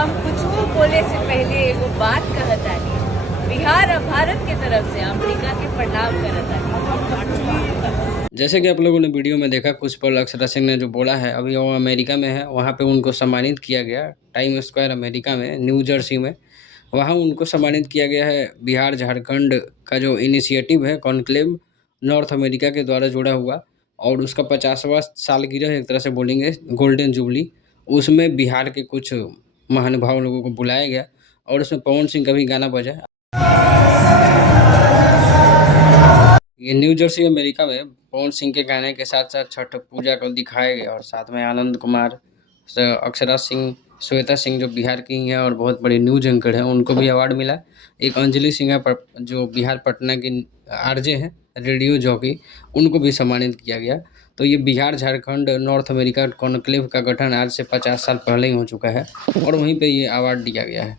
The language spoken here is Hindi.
हम कुछ बोले से पहले एगो बात कहतानी। बिहार और भारत के तरफ से अमेरिका के प्रणाम करतानी। जैसे कि आप लोगों ने वीडियो में देखा, कुछ पल अक्षरा सिंह ने जो बोला है, अभी वो अमेरिका में है। वहाँ पे उनको सम्मानित किया गया टाइम स्क्वायर अमेरिका में, न्यू जर्सी में। वहाँ उनको सम्मानित किया गया है। बिहार झारखंड का जो इनिशिएटिव है कॉन्क्लेव, नॉर्थ अमेरिका के द्वारा जुड़ा हुआ, और उसका 50वां सालगिरह एक तरह से बोलेंगे, गोल्डन जुबली। उसमें बिहार के कुछ महानुभाव लोगों को बुलाया गया और उसमें पवन सिंह का भी गाना बजा। ये न्यू जर्सी अमेरिका में पवन सिंह के गाने के साथ साथ छठ पूजा को दिखाया गया, और साथ में आनंद कुमार, अक्षरा सिंह, श्वेता सिंह जो बिहार की हैं और बहुत बड़ी न्यूज एंकर हैं, उनको भी अवार्ड मिला। एक अंजलि सिंह है जो बिहार पटना की आरजे हैं, रेडियो जॉकी, उनको भी सम्मानित किया गया। तो ये Bihar Jharkhand north America conclave का गठन आज से 50 साल पहले ही हो चुका है और वहीं पे ये अवार्ड दिया गया है।